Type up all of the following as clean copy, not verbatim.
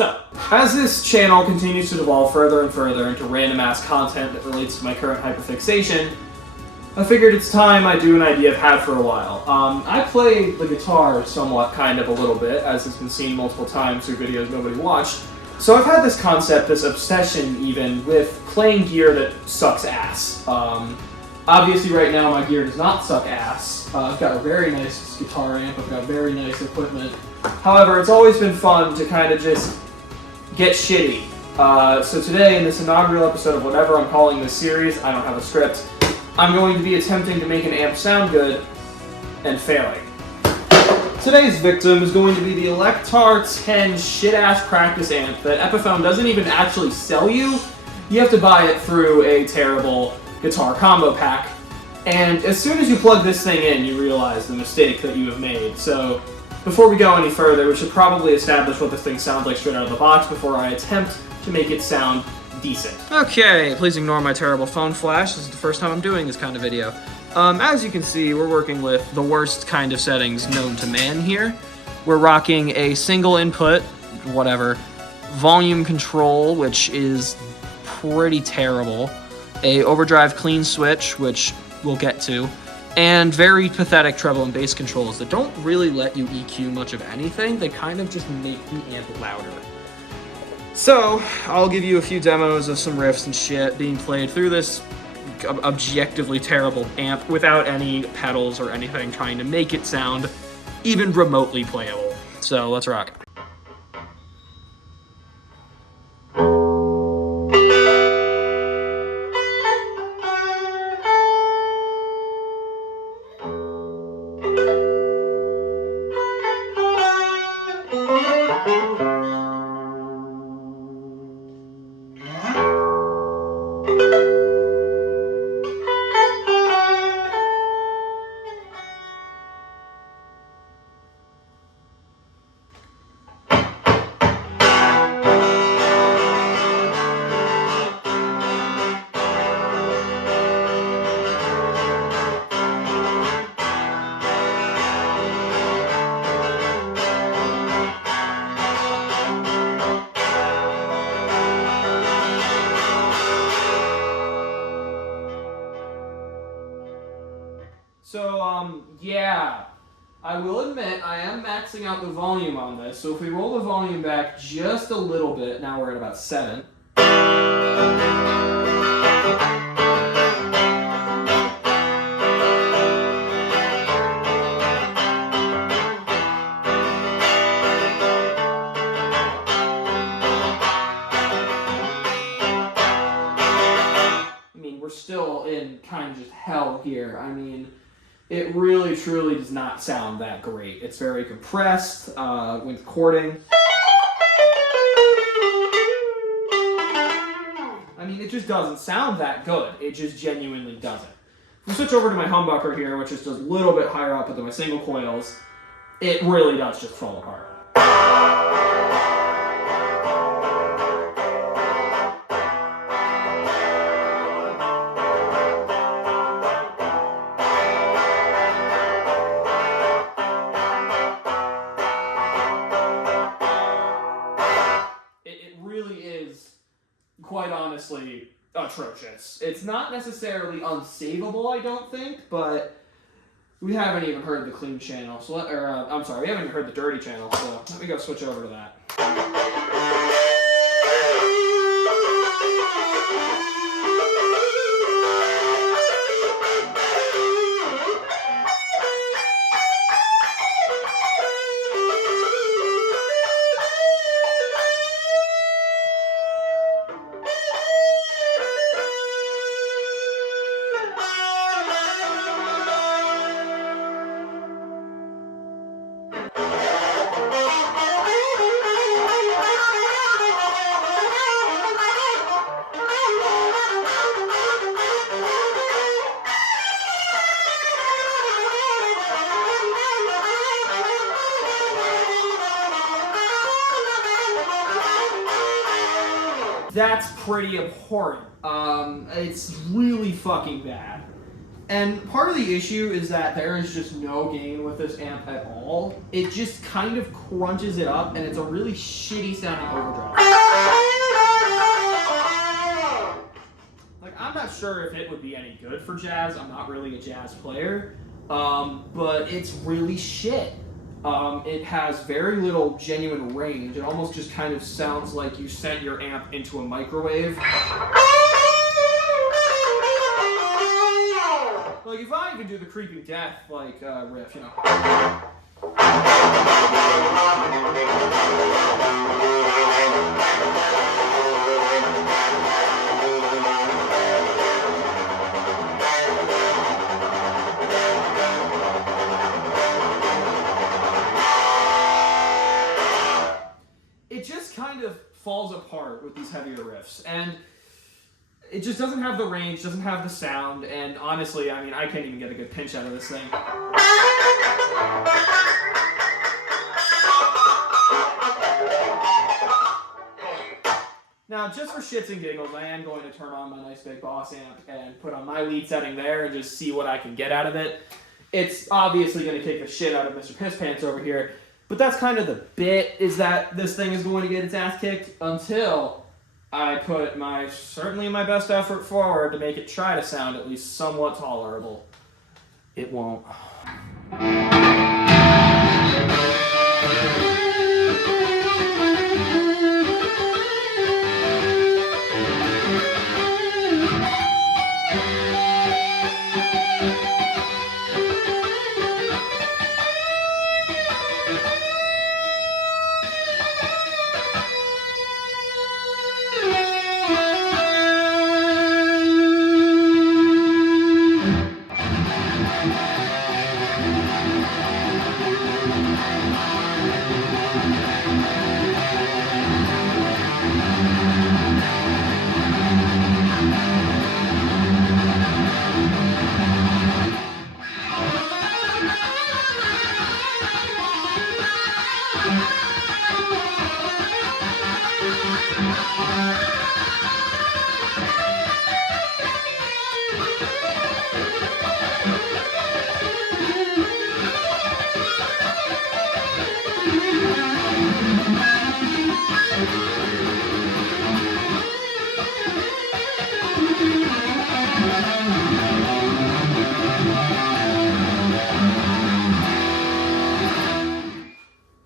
So, as this channel continues to devolve further and further into random-ass content that relates to my current hyperfixation, I figured it's time I do an idea I've had for a while. I play the guitar somewhat, kind of, a little bit, as has been seen multiple times through videos nobody watched. So I've had this concept, this obsession even, with playing gear that sucks ass. Obviously right now my gear does not suck ass. I've got a very nice guitar amp, I've got very nice equipment. However, it's always been fun to kind of just get shitty. So today, in this inaugural episode of whatever I'm calling this series, I don't have a script, I'm going to be attempting to make an amp sound good and failing. Today's victim is going to be the Electar-10 shit-ass practice amp that Epiphone doesn't even actually sell you. You have to buy it through a terrible guitar combo pack. And as soon as you plug this thing in, you realize the mistake that you have made. So before we go any further, we should probably establish what this thing sounds like straight out of the box before I attempt to make it sound decent. Okay, please ignore my terrible phone flash. This is the first time I'm doing this kind of video. As you can see, we're working with the worst kind of settings known to man here. We're rocking a single input, whatever, volume control, which is pretty terrible, a overdrive clean switch, which we'll get to, and very pathetic treble and bass controls that don't really let you EQ much of anything. They kind of just make the amp louder. So, I'll give you a few demos of some riffs and shit being played through this objectively terrible amp without any pedals or anything trying to make it sound even remotely playable. So, let's rock. So, yeah, I will admit I am maxing out the volume on this, so if we roll the volume back just a little bit, now we're at about 7. I mean, we're still in kind of just hell here. I mean, it really, truly does not sound that great. It's very compressed with chording. I mean, it just doesn't sound that good. It just genuinely doesn't. If we switch over to my humbucker here, which is just a little bit higher up than my single coils, it really does just fall apart. Quite honestly, atrocious. It's not necessarily unsavable, I don't think, but we haven't even heard the clean channel, so I'm sorry, we haven't even heard the dirty channel, so let me go switch over to that. That's pretty abhorrent. It's really fucking bad. And part of the issue is that there is just no gain with this amp at all. It just kind of crunches it up, and it's a really shitty sounding overdrive. Like, I'm not sure if it would be any good for jazz. I'm not really a jazz player, but it's really shit. It has very little genuine range. It almost just kind of sounds like you sent your amp into a microwave. Like, if I even do the Creeping Death, like, riff, you know. It just kind of falls apart with these heavier riffs, and it just doesn't have the range, doesn't have the sound, and honestly, I mean, I can't even get a good pinch out of this thing. Now, just for shits and giggles, I am going to turn on my nice big Boss amp and put on my lead setting there and just see what I can get out of it. It's obviously going to kick the shit out of Mr. Piss Pants over here, but that's kind of the bit, is that this thing is going to get its ass kicked until I put certainly my best effort forward to make it try to sound at least somewhat tolerable. It won't.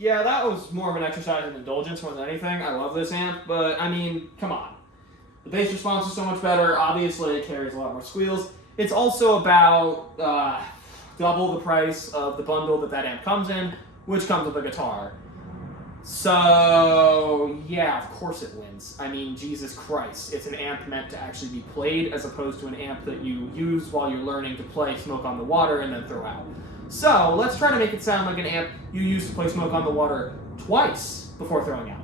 Yeah, that was more of an exercise in indulgence more than anything. I love this amp, but I mean, come on. The bass response is so much better. Obviously, it carries a lot more squeals. It's also about double the price of the bundle that amp comes in, which comes with a guitar. So, yeah, of course it wins. I mean, Jesus Christ. It's an amp meant to actually be played, as opposed to an amp that you use while you're learning to play Smoke on the Water and then throw out. So, let's try to make it sound like an amp you use to play Smoke on the Water twice before throwing out.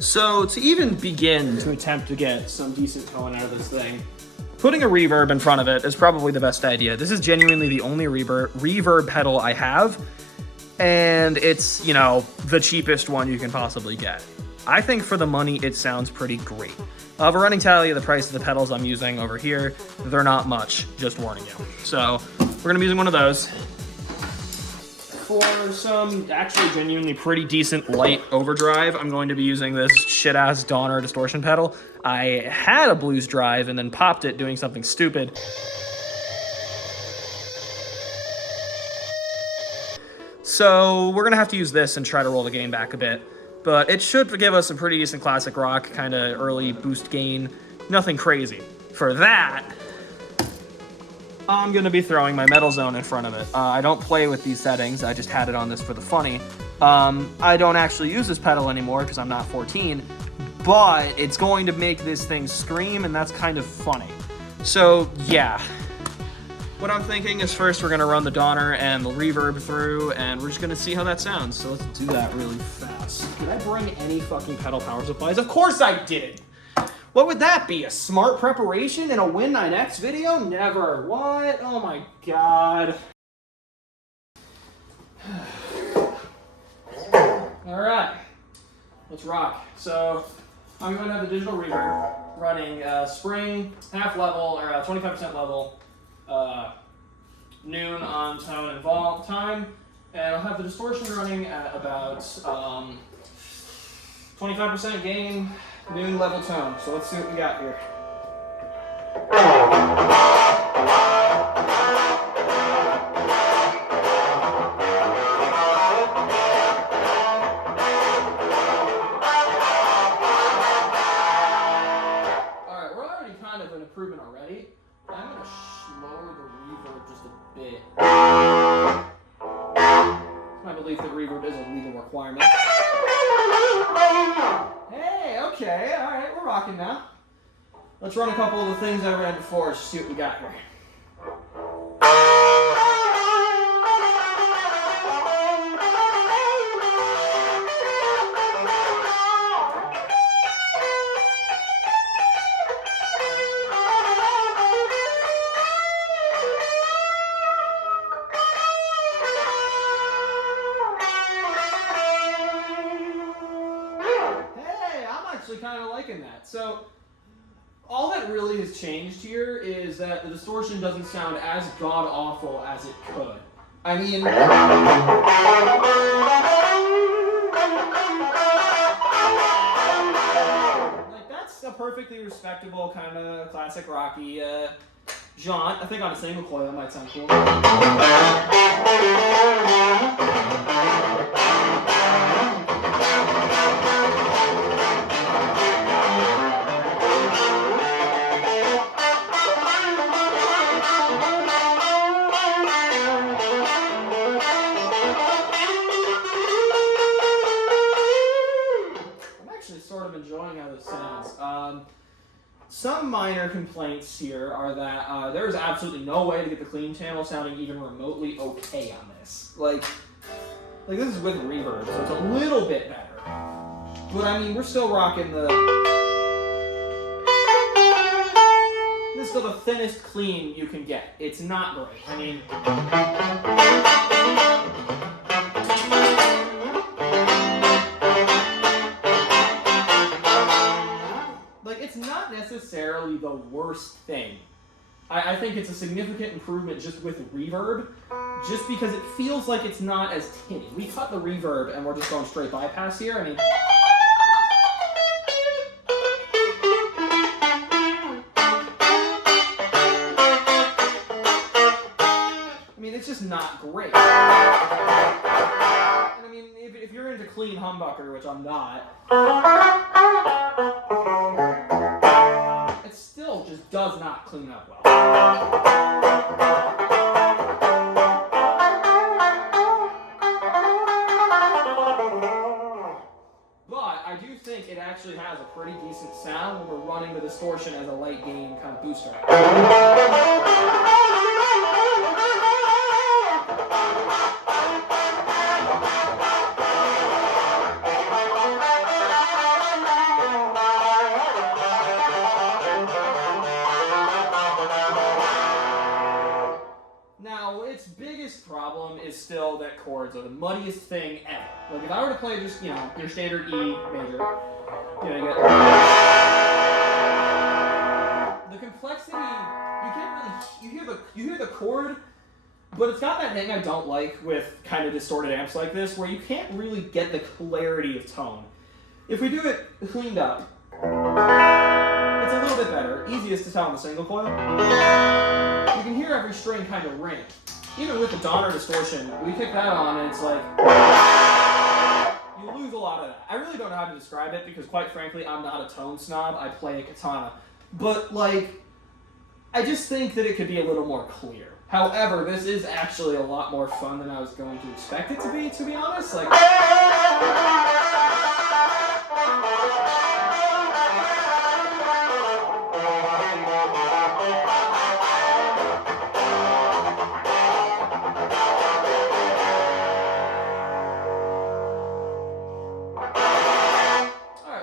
So, to even begin to attempt to get some decent tone out of this thing, putting a reverb in front of it is probably the best idea. This is genuinely the only reverb pedal I have, and it's, you know, the cheapest one you can possibly get. I think for the money, it sounds pretty great. A running tally of the price of the pedals I'm using over here, they're not much, just warning you. So, we're gonna be using one of those. For some actually genuinely pretty decent light overdrive, I'm going to be using this shit-ass Donner distortion pedal. I had a blues drive and then popped it doing something stupid. So we're gonna have to use this and try to roll the gain back a bit. But it should give us a pretty decent classic rock, kind of early boost gain. Nothing crazy. For that, I'm going to be throwing my Metal Zone in front of it. I don't play with these settings, I just had it on this for the funny. I don't actually use this pedal anymore because I'm not 14, but it's going to make this thing scream, and that's kind of funny. So, yeah. What I'm thinking is first we're going to run the Donner and the reverb through, and we're just going to see how that sounds. So let's do that really fast. Did I bring any fucking pedal power supplies? Of course I did! What would that be? A smart preparation in a Win 9X video? Never. What? Oh my god. Alright. Let's rock. So, I'm going to have the digital reverb running spring, half level, or 25% level, noon on tone and vol time, and I'll have the distortion running at about 25% gain, noon level tone. So let's see what we got here. Alright, we're already kind of an improvement already. I'm going to lower the reverb just a bit. It's my belief that reverb is a legal requirement. Hey, okay, alright, we're rocking now. Let's run a couple of the things I ran before to see what we got here. Kind of liking that. So all that really has changed here is that the distortion doesn't sound as god-awful as it could. I mean, like that's a perfectly respectable kind of classic rocky jaunt. I think on a single coil that might sound cool. Enjoying how this sounds. Some minor complaints here are that there is absolutely no way to get the clean channel sounding even remotely okay on this. Like this is with reverb, so it's a little bit better. But I mean, we're still rocking the. This is still the thinnest clean you can get. It's not great. I mean. It's not necessarily the worst thing. I think it's a significant improvement just with reverb, just because it feels like it's not as tinny. We cut the reverb and we're just going straight bypass here. I mean, it's just not great. And I mean, if you're into clean humbucker, which I'm not, it still just does not clean up well. But I do think it actually has a pretty decent sound when we're running the distortion as a light gain kind of booster. Problem is still that chords are the muddiest thing ever. Like if I were to play just, your standard E major, you get the complexity. You can't really you hear the chord, but it's got that thing I don't like with kind of distorted amps like this, where you can't really get the clarity of tone. If we do it cleaned up, it's a little bit better. Easiest to tell on the single coil. You can hear every string kind of ring. Even with the Donner distortion, we kick that on and it's like, you lose a lot of that. I really don't know how to describe it because quite frankly, I'm not a tone snob, I play a katana. But I just think that it could be a little more clear. However, this is actually a lot more fun than I was going to expect it to be honest.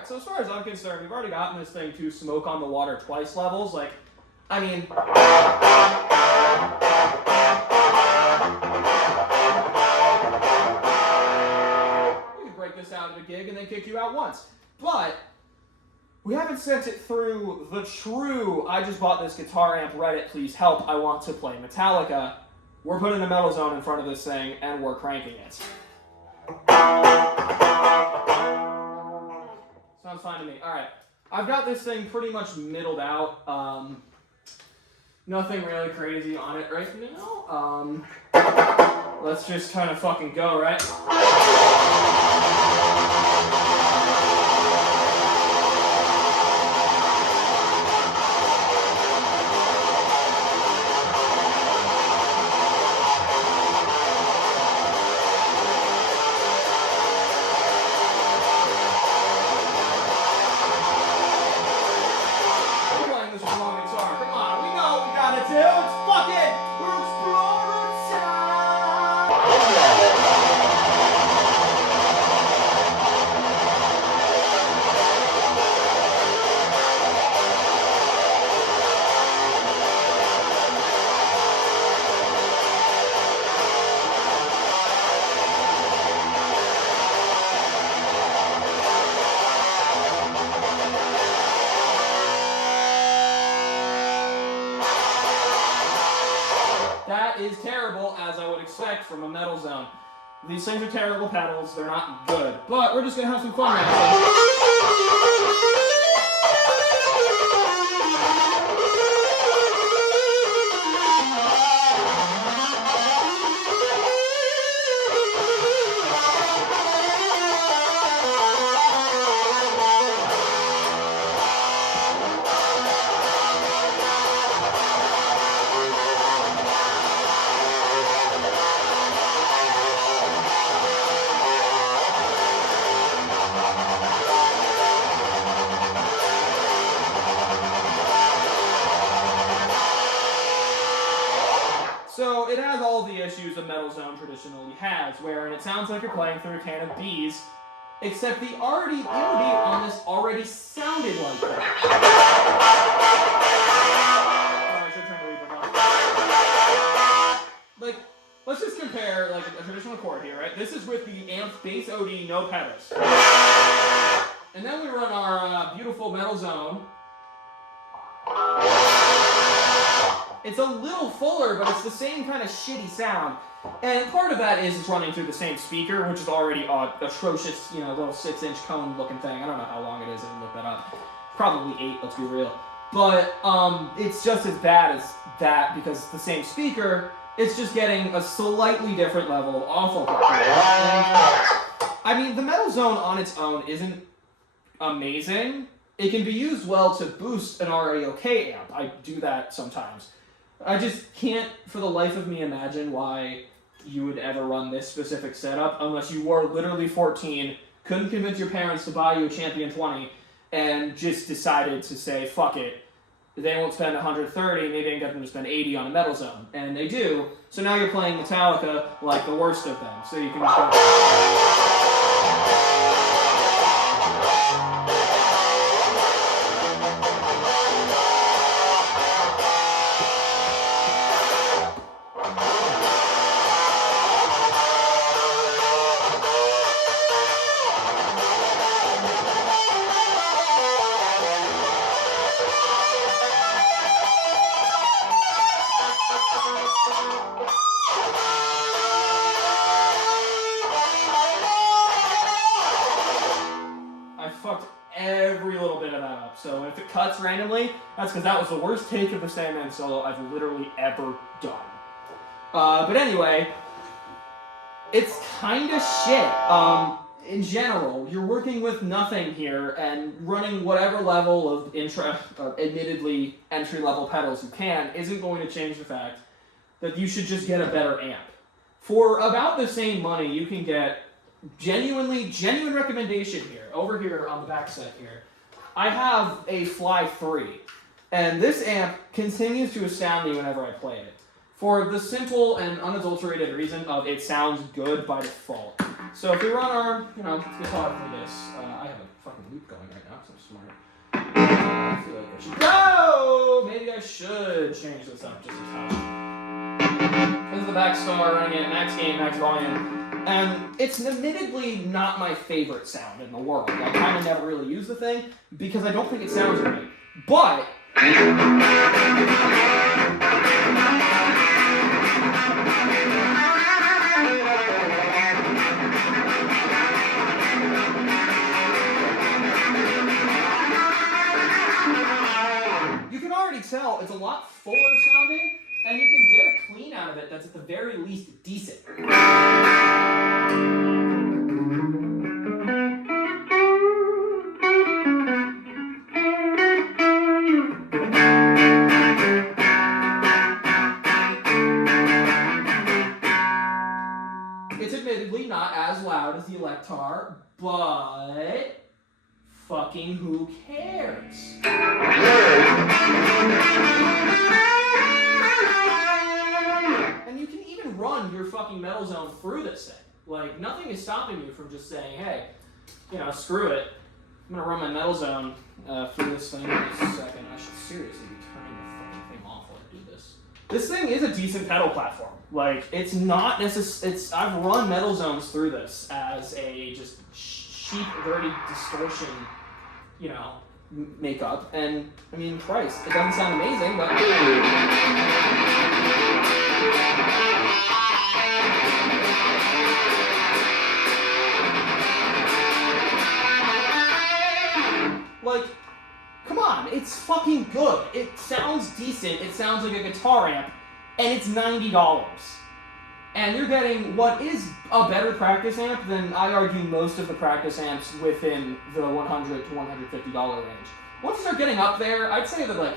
So as far as I'm concerned, we've already gotten this thing to smoke on the water twice levels. We can break this out at a gig and then kick you out once. But We haven't sent it through the true I just bought this guitar amp Reddit, please help, I want to play Metallica. We're putting a Metal Zone in front of this thing and we're cranking it. Sounds fine to me. Alright. I've got this thing pretty much middled out. Nothing really crazy on it right now. Let's just kind of fucking go, right? Is terrible, as I would expect from a Metal Zone. These things are terrible pedals, they're not good, but we're just gonna have some fun now. So it has all the issues a Metal Zone traditionally has, wherein it sounds like you're playing through a can of bees, except the EOD on this already sounded like that. Oh, I should turn the reverb on. Like, let's just compare like a traditional chord here, right? This is with the amp bass OD, no pedals. And then we run our beautiful Metal Zone. It's a little fuller, but it's the same kind of shitty sound. And part of that is it's running through the same speaker, which is already atrocious, little 6-inch cone looking thing. I don't know how long it is, I didn't look that up. Probably 8, let's be real. But it's just as bad as that because it's the same speaker. It's just getting a slightly different level of awful. I mean, the Metal Zone on its own isn't amazing. It can be used well to boost an already okay amp. I do that sometimes. I just can't, for the life of me, imagine why you would ever run this specific setup unless you were literally 14, couldn't convince your parents to buy you a Champion 20, and just decided to say, fuck it. They won't spend 130, maybe I can get them to spend 80 on a Metal Zone. And they do. So now you're playing Metallica like the worst of them. So you can just go... every little bit of that up. So if it cuts randomly, that's because that was the worst take of the Sandman solo I've literally ever done. But anyway, it's kind of shit. In general, you're working with nothing here and running whatever level of admittedly entry-level pedals you can isn't going to change the fact that you should just get a better amp. For about the same money, you can get genuine recommendation here. Over here on the back set here, I have a Fly 3, and this amp continues to astound me whenever I play it. For the simple and unadulterated reason of it sounds good by default. So if we run our, guitar for this, I have a fucking loop going right now, so I'm smart. I feel like I should go! Maybe I should change this up just a touch. This is the back star running at max gain, max volume. And it's admittedly not my favorite sound in the world. I kind of never really use the thing because I don't think it sounds right. But you can already tell it's a lot fuller sounding, and you can get a clean out of it that's at the very least decent. It's admittedly not as loud as the Electar, but fucking who cares? And you can even run your fucking metal zone through this thing. Like, nothing is stopping you from just saying, hey, you know, screw it. I'm gonna run my metal zone through this thing in a second. I should seriously be turning the fucking thing off while I do this. This thing is a decent pedal platform. Like, it's not I've run metal zones through this as a just cheap, dirty distortion, you know, makeup. And, I mean, Christ, it doesn't sound amazing, but... Like, come on, it's fucking good. It sounds decent, it sounds like a guitar amp, and it's $90. And you're getting what is a better practice amp than, I argue, most of the practice amps within the $100 to $150 range. Once you start getting up there, I'd say that, like,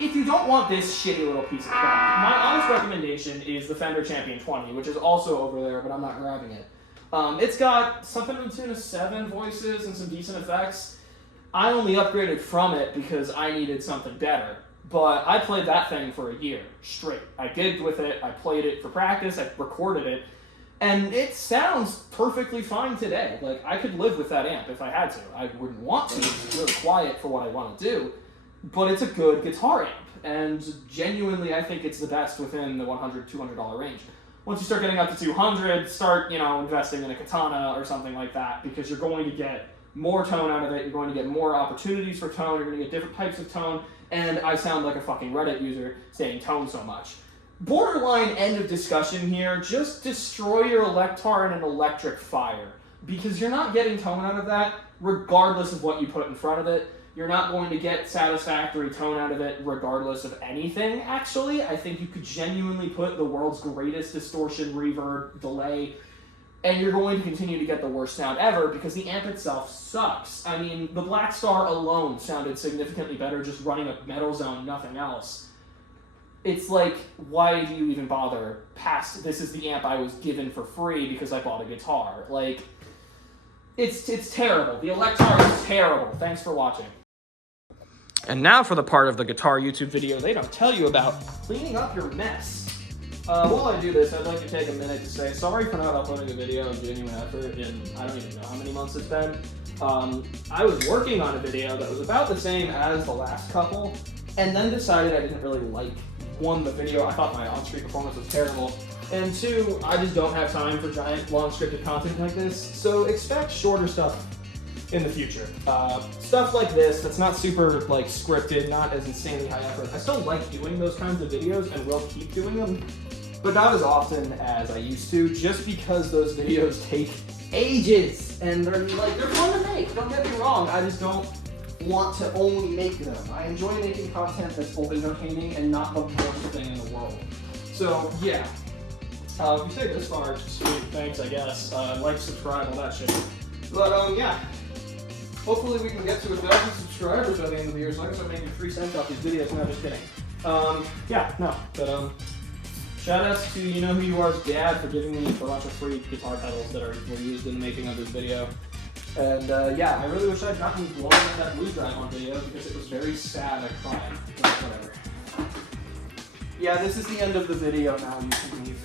if you don't want this shitty little piece of crap, my honest recommendation is the Fender Champion 20, which is also over there, but I'm not grabbing it. It's got something in the tune of 7 voices and some decent effects. I only upgraded from it because I needed something better. But I played that thing for a year straight. I gigged with it, I played it for practice, I recorded it, and it sounds perfectly fine today. Like, I could live with that amp if I had to. I wouldn't want to, it's really quiet for what I want to do, but it's a good guitar amp, and genuinely I think it's the best within the $100, $200 range. Once you start getting up to $200, start, you know, investing in a Katana or something like that, because you're going to get more tone out of it, you're going to get more opportunities for tone, you're going to get different types of tone, and I sound like a fucking Reddit user saying tone so much. Borderline end of discussion here, just destroy your Electar in an electric fire, because you're not getting tone out of that regardless of what you put in front of it. You're not going to get satisfactory tone out of it regardless of anything, actually. I think you could genuinely put the world's greatest distortion, reverb, delay, and you're going to continue to get the worst sound ever because the amp itself sucks. I mean, the Black Star alone sounded significantly better just running a metal zone, nothing else. It's like, why do you even bother past, this is the amp I was given for free because I bought a guitar. Like, it's terrible. The Electar is terrible. Thanks for watching. And now for the part of the guitar YouTube video they don't tell you about, cleaning up your mess. While I do this, I'd like to take a minute to say sorry for not uploading a video of genuine effort in, I don't even know how many months it's been. I was working on a video that was about the same as the last couple, and then decided I didn't really like, one, the video, I thought my on-screen performance was terrible, and two, I just don't have time for giant, long scripted content like this, so expect shorter stuff in the future. Stuff like this, that's not super, like, scripted, not as insanely high effort. I still like doing those kinds of videos and will keep doing them, but not as often as I used to, just because those videos take ages, and they're fun to make, don't get me wrong, I just don't want to only make them. I enjoy making content that's both entertaining and not the worst thing in the world. So, yeah. If you stay this far, sweet, thanks, I guess. Like, subscribe, all that shit. But, yeah. Hopefully we can get to 1,000 subscribers by the end of the year, so I can start making 3 cents off these videos. No, just kidding. Yeah, no, but, shoutouts to You Know Who You Are's dad for giving me a bunch of free guitar pedals that were used in the making of this video. And yeah, I really wish I'd gotten blowing up that blue drive on video because it was very sad. I cried. But whatever. Yeah, this is the end of the video now. You can leave.